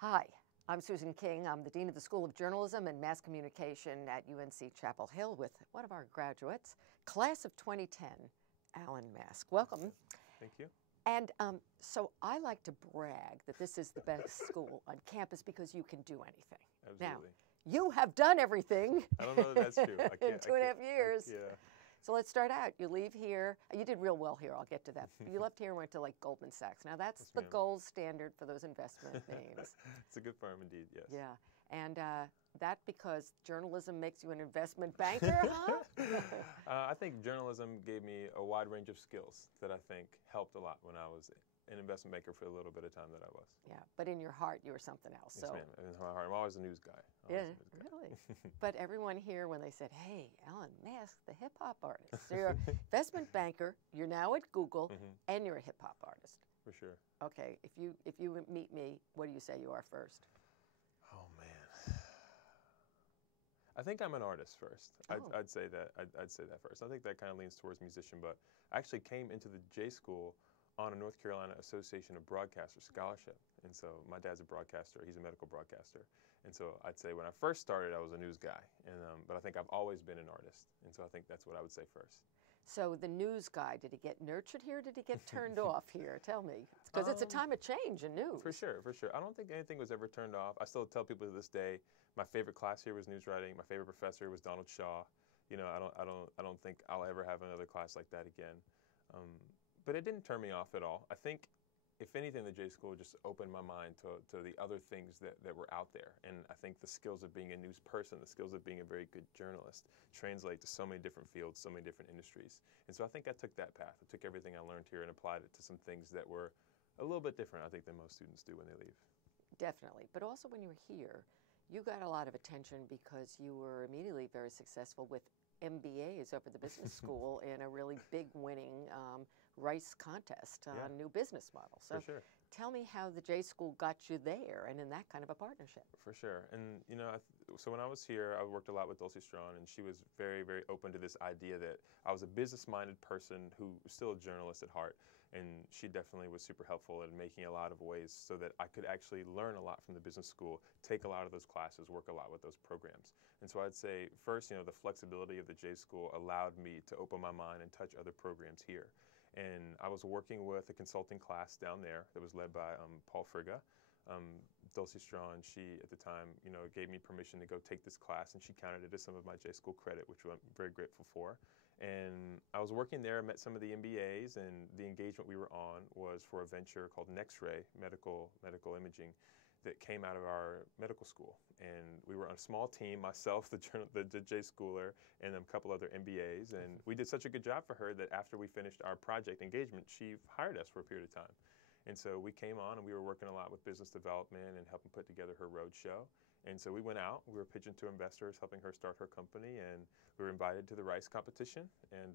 Hi, I'm Susan King. I'm the Dean of the School of Journalism and Mass Communication at UNC Chapel Hill with one of our graduates, class of 2010, Alan Mask. Welcome. Thank you. And so I like to brag that this is the best school on campus because you can do anything. Absolutely. Now, you have done everything. I don't know that that's true. I can't, in 2.5 years. Yeah. So let's start out. You leave here. You did real well here. I'll get to that. You left here and went to like Goldman Sachs. Now that's Yes, the ma'am. gold standard for those investment names. It's a good firm indeed, yes. Yeah. And that because journalism makes you an investment banker, huh? I think journalism gave me a wide range of skills that I think helped a lot when I was an investment banker for a little bit of time that I was. Yeah, but in your heart, you were something else. Yes, so. ma'am. In my heart, I'm always a news guy. Yeah, really. But everyone here, when they said, hey, Alan Mask, the hip-hop artist. So you're an investment banker, you're now at Google, and you're a hip-hop artist. For sure. Okay, if you meet me, what do you say you are first? Oh, man. I think I'm an artist first. Oh. I'd say that. I'd say that first. I think that kind of leans towards musician, but I actually came into the J-school on a North Carolina Association of Broadcasters scholarship. And so my dad's a broadcaster, he's a medical broadcaster. And so I'd say when I first started, I was a news guy. And, but I think I've always been an artist. And so I think that's what I would say first. So the news guy, did he get nurtured here? Did he get turned off here? Tell me. Because it's a time of change in news. For sure, for sure. I don't think anything was ever turned off. I still tell people to this day, my favorite class here was news writing. My favorite professor was Donald Shaw. You know, I don't think I'll ever have another class like that again. But it didn't turn me off at all. I think, if anything, the J-school just opened my mind to the other things that were out there. And I think the skills of being a news person, the skills of being a very good journalist, translate to so many different fields, so many different industries. And so I think I took that path. I took everything I learned here and applied it to some things that were a little bit different, I think, than most students do when they leave. Definitely. But also when you were here, you got a lot of attention because you were immediately very successful with MBAs over the business school in a really big winning Rice contest on new business models. So For sure. tell me how the J-school got you there and in that kind of a partnership. For sure. And, you know, so when I was here, I worked a lot with Dulcie Strawn, and she was very, very open to this idea that I was a business-minded person who was still a journalist at heart. And she definitely was super helpful in making a lot of ways so that I could actually learn a lot from the business school, take a lot of those classes, work a lot with those programs. And so I'd say, first, you know, the flexibility of the J-school allowed me to open my mind and touch other programs here. And I was working with a consulting class down there that was led by Paul Frigga. Dulcie Strawn, she at the time, you know, gave me permission to go take this class, and she counted it as some of my J-school credit, which I'm very grateful for. And I was working there, met some of the MBAs, and the engagement we were on was for a venture called X-ray medical imaging that came out of our medical school. And we were on a small team, myself, the J-schooler, and a couple other MBAs. And we did such a good job for her that after we finished our project engagement, she hired us for a period of time. And so we came on and we were working a lot with business development and helping put together her roadshow. And so we went out, we were pitching to investors, helping her start her company, and we were invited to the Rice competition. And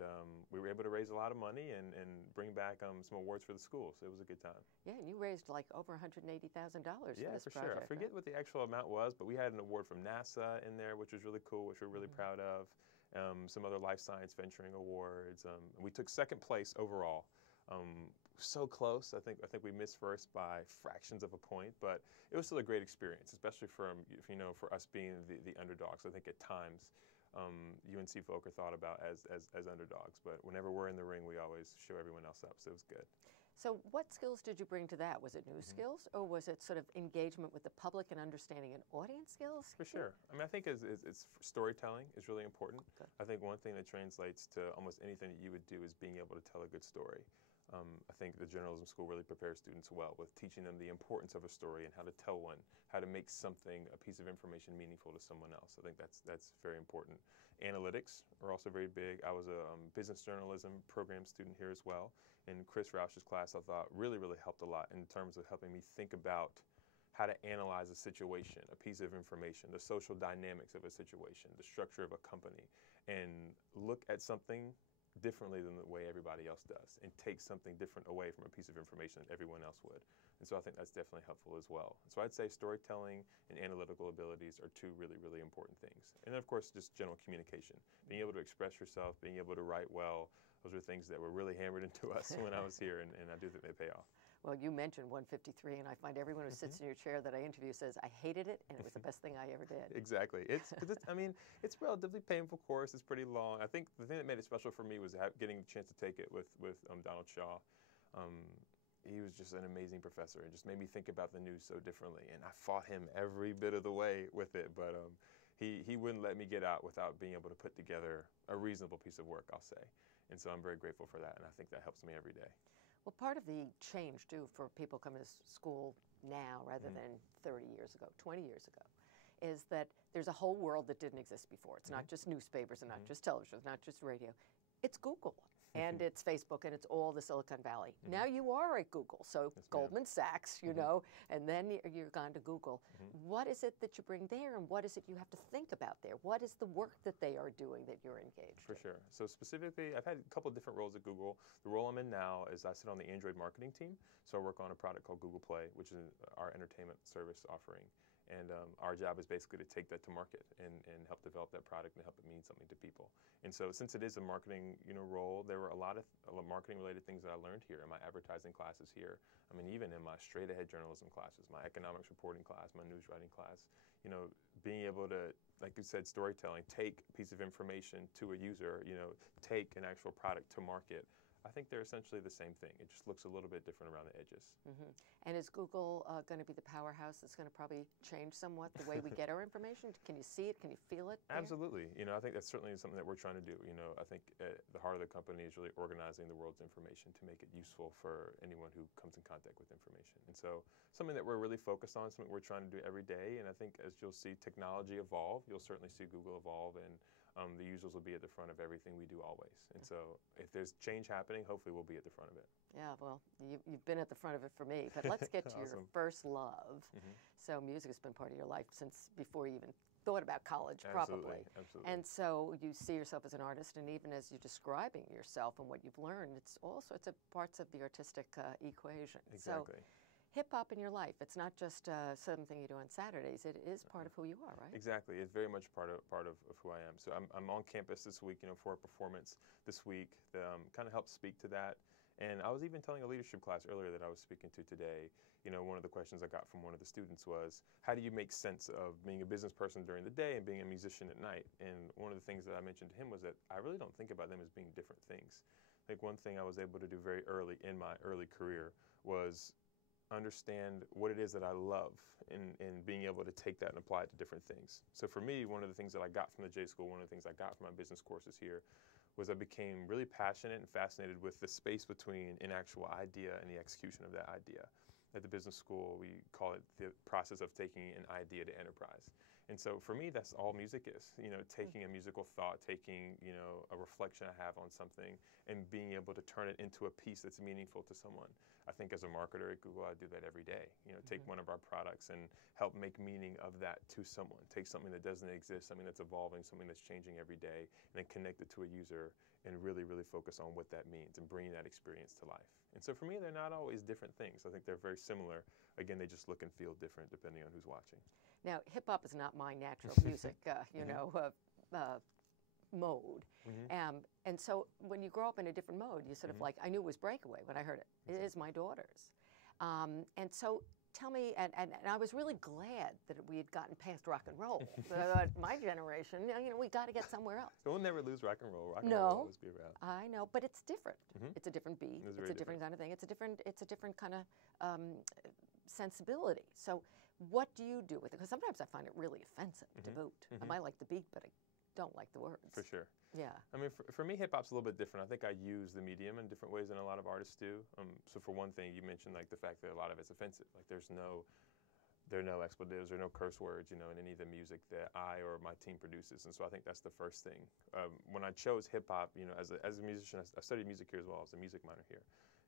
we were able to raise a lot of money and bring back some awards for the school. So it was a good time. Yeah, and you raised like over $180,000 for this project. Yeah, for sure. I forget what the actual amount was, but we had an award from NASA in there, which was really cool, which we're really proud of. Some other life science venturing awards. We took second place overall. So close. I think we missed first by fractions of a point, but it was still a great experience, especially for us being the underdogs. I think at times UNC folk are thought about as underdogs, but whenever we're in the ring, we always show everyone else up. So it was good. So what skills did you bring to that? Was it news skills, or was it sort of engagement with the public and understanding and audience skills? For sure. I mean, I think it's storytelling is really important. Okay. I think one thing that translates to almost anything that you would do is being able to tell a good story. I think the journalism school really prepares students well with teaching them the importance of a story and how to tell one, how to make something, a piece of information, meaningful to someone else. I think that's very important. Analytics are also very big. I was a business journalism program student here as well, and Chris Roush's class I thought really helped a lot in terms of helping me think about how to analyze a situation, a piece of information, the social dynamics of a situation, the structure of a company, and look at something differently than the way everybody else does, and take something different away from a piece of information that everyone else would. And so I think that's definitely helpful as well. So I'd say storytelling and analytical abilities are two really important things. And then of course just general communication, being able to express yourself, being able to write well. Those are things that were really hammered into us when I was here, and I do think they pay off. Well, you mentioned 153, and I find everyone who sits in your chair that I interview says, I hated it, and it was the best thing I ever did. Exactly. I mean, it's a relatively painful course. It's pretty long. I think the thing that made it special for me was getting the chance to take it with Donald Shaw. He was just an amazing professor and just made me think about the news so differently. And I fought him every bit of the way with it, but he wouldn't let me get out without being able to put together a reasonable piece of work, I'll say. And so I'm very grateful for that, and I think that helps me every day. Well, part of the change, too, for people coming to school now rather than 30 years ago, 20 years ago, is that there's a whole world that didn't exist before. It's not just newspapers and not just television, not just radio. It's Google. And it's Facebook, and it's all the Silicon Valley. Now you are at Google, so Yes, Goldman Sachs, you know, and then you're gone to Google. What is it that you bring there, and what is it you have to think about there? What is the work that they are doing that you're engaged For in? sure. So specifically, I've had a couple of different roles at Google. The role I'm in now is I sit on the Android marketing team. So I work on a product called Google Play, which is our entertainment service offering. And our job is basically to take that to market and help develop that product and help it mean something to people. And so since it is a marketing role, there were a lot of marketing related things that I learned here in my advertising classes here. I mean, even in my straight ahead journalism classes, my economics reporting class, my news writing class, being able to, like you said, storytelling, take a piece of information to a user, take an actual product to market. I think they're essentially the same thing. It just looks a little bit different around the edges. And is Google going to be the powerhouse that's going to probably change somewhat the way we get our information? Can you see it? Can you feel it there? Absolutely. I think that's certainly something that we're trying to do. I think the heart of the company is really organizing the world's information to make it useful for anyone who comes in contact with information. And so something that we're really focused on, something we're trying to do every day. And I think as you'll see technology evolve, you'll certainly see Google evolve, and the users will be at the front of everything we do always. And so if there's change happening, hopefully we'll be at the front of it. Yeah, well, you've been at the front of it for me. But let's get to your Awesome. first love. So music has been part of your life since before you even thought about college, probably. Absolutely. And so you see yourself as an artist, and even as you're describing yourself and what you've learned, it's all sorts of parts of the artistic equation. Exactly. So hip-hop in your life, it's not just something you do on Saturdays. It is part of who you are, right? Exactly. It's very much part of who I am. So I'm on campus this week, for a performance this week that kind of helps speak to that. And I was even telling a leadership class earlier that I was speaking to today, one of the questions I got from one of the students was, how do you make sense of being a business person during the day and being a musician at night? And one of the things that I mentioned to him was that I really don't think about them as being different things. I think one thing I was able to do very early in my early career was understand what it is that I love and being able to take that and apply it to different things. So for me, one of the things that I got from the J-school, one of the things I got from my business courses here, was I became really passionate and fascinated with the space between an actual idea and the execution of that idea. At the business school, we call it the process of taking an idea to enterprise. And so for me, that's all music is, taking a musical thought, taking, a reflection I have on something and being able to turn it into a piece that's meaningful to someone. I think as a marketer at Google, I do that every day. Take one of our products and help make meaning of that to someone. Take something that doesn't exist, something that's evolving, something that's changing every day, and then connect it to a user and really, really focus on what that means and bringing that experience to life. And so for me, they're not always different things. I think they're very similar. Again, they just look and feel different depending on who's watching. Now, hip-hop is not my natural music, mode. And so when you grow up in a different mode, you sort of like, I knew it was Breakaway when I heard it. It is my daughter's. And so tell me, and I was really glad that we had gotten past rock and roll. My generation, we got to get somewhere else. So we'll never lose rock and roll. Rock and roll will always be around. I know, but it's different. It's a different beat. It's a different kind of thing. It's a different kind of sensibility. So what do you do with it? Because sometimes I find it really offensive to boot. I might like the beat, but I don't like the words. For sure. Yeah. I mean, for me, hip-hop's a little bit different. I think I use the medium in different ways than a lot of artists do. So for one thing, you mentioned like the fact that a lot of it's offensive. Like there are no expletives or no curse words, in any of the music that I or my team produces. And so I think that's the first thing. When I chose hip-hop, as a musician, I studied music here as well. I was a music minor here.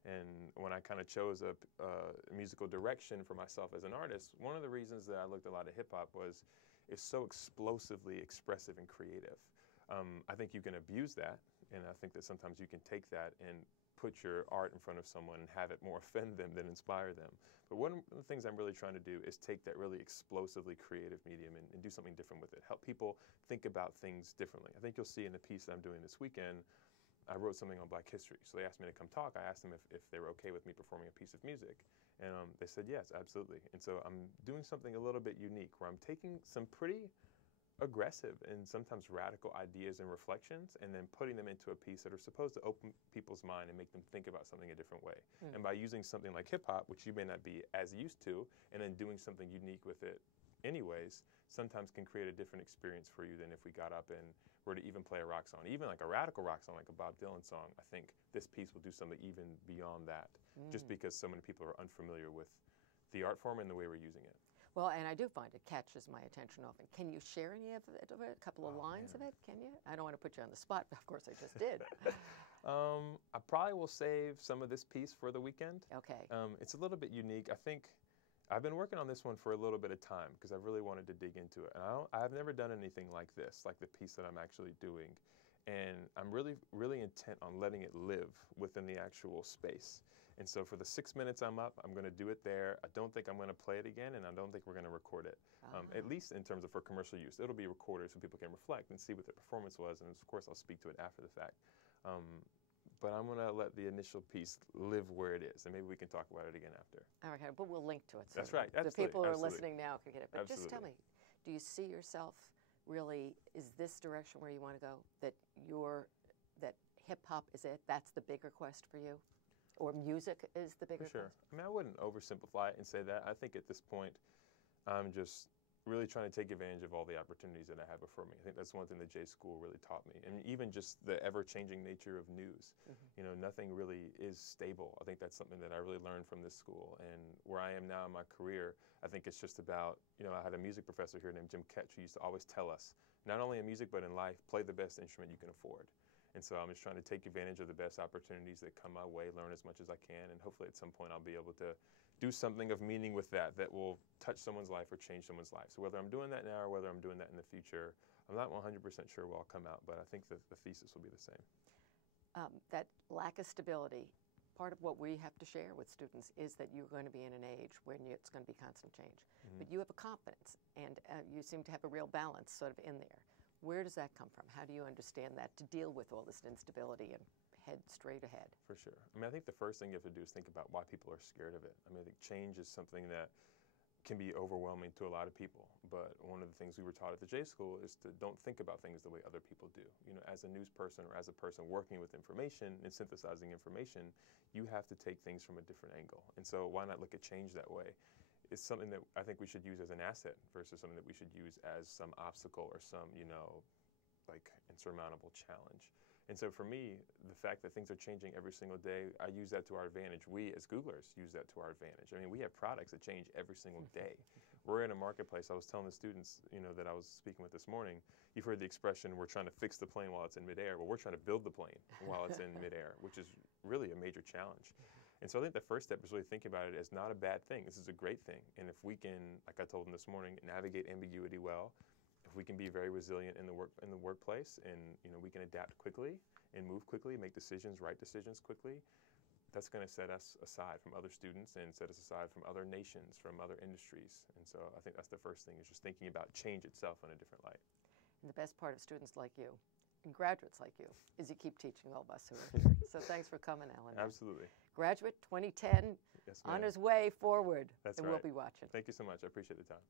And when I kind of chose a musical direction for myself as an artist, one of the reasons that I looked a lot at hip-hop was it's so explosively expressive and creative. I think you can abuse that, and I think that sometimes you can take that and put your art in front of someone and have it more offend them than inspire them. But one of the things I'm really trying to do is take that really explosively creative medium and do something different with it. Help people think about things differently. I think you'll see in the piece that I'm doing this weekend I wrote something on Black history. So they asked me to come talk. I asked them if they were okay with me performing a piece of music. And they said, yes, absolutely. And so I'm doing something a little bit unique where I'm taking some pretty aggressive and sometimes radical ideas and reflections and then putting them into a piece that are supposed to open people's mind and make them think about something a different way. And by using something like hip hop, which you may not be as used to, and then doing something unique with it anyways, sometimes can create a different experience for you than if we got up and were to even play a rock song. Even like a radical rock song, like a Bob Dylan song, I think this piece will do something even beyond that, just because so many people are unfamiliar with the art form and the way we're using it. Well, and I do find it catches my attention often. Can you share any of it, a couple of lines of it? Can you? I don't want to put you on the spot, but of course I just did. I probably will save some of this piece for the weekend. Okay. It's a little bit unique. I think I've been working on this one for a little bit of time because I really wanted to dig into it. And I've never done anything like this, like the piece that I'm actually doing. And I'm really, really intent on letting it live within the actual space. And so for the 6 minutes I'm up, I'm going to do it there. I don't think I'm going to play it again, and I don't think we're going to record it, at least in terms of for commercial use. It'll be recorded so people can reflect and see what the performance was, and of course I'll speak to it after the fact. But I'm going to let the initial piece live where it is, and maybe we can talk about it again after. All right, but we'll link to it. So that's right. The people who are listening now can get it. But absolutely. Just tell me, do you see yourself really, is this direction where you want to go? That hip hop is it? That's the bigger quest for you? Or music is the bigger For sure. quest? I mean, I wouldn't oversimplify it and say that. I think at this point, I'm just really trying to take advantage of all the opportunities that I have before me. I think that's one thing that J-school really taught me. And even just the ever-changing nature of news. You know, nothing really is stable. I think that's something that I really learned from this school. And where I am now in my career, I think it's just about, you know, I had a music professor here named Jim Ketch who used to always tell us, not only in music but in life, play the best instrument you can afford. And so I'm just trying to take advantage of the best opportunities that come my way, learn as much as I can, and hopefully at some point I'll be able to do something of meaning with that will touch someone's life or change someone's life. So whether I'm doing that now or whether I'm doing that in the future, I'm not 100% sure where I'll come out, but I think that the thesis will be the same. That lack of stability, part of what we have to share with students is that you're going to be in an age when it's going to be constant change. But you have a confidence, and you seem to have a real balance sort of in there. Where does that come from? How do you understand that to deal with all this instability and head straight ahead? For sure. I mean, I think the first thing you have to do is think about why people are scared of it. I mean, I think change is something that can be overwhelming to a lot of people. But one of the things we were taught at the J-school is to don't think about things the way other people do. You know, as a news person or as a person working with information and synthesizing information, you have to take things from a different angle. And so why not look at change that way? It's something that I think we should use as an asset versus something that we should use as some obstacle or some, you know, like insurmountable challenge. And so for me, the fact that things are changing every single day, I use that to our advantage. We as Googlers use that to our advantage. I mean, we have products that change every single day. We're in a marketplace. I was telling the students, you know, that I was speaking with this morning, you've heard the expression, we're trying to fix the plane while it's in midair. Well, we're trying to build the plane while it's in midair, which is really a major challenge. And so I think the first step is really thinking about it as not a bad thing. This is a great thing. And if we can, like I told them this morning, navigate ambiguity well, if we can be very resilient in the workplace, and you know we can adapt quickly and move quickly, make decisions, right decisions quickly, that's going to set us aside from other students and set us aside from other nations, from other industries. And so I think that's the first thing, is just thinking about change itself in a different light. And the best part of students like you and graduates like you is you keep teaching all of us who are here. So thanks for coming, Alan. Absolutely. Graduate 2010, Yes, on his way forward. That's and right. We'll be watching. Thank you so much. I appreciate the time.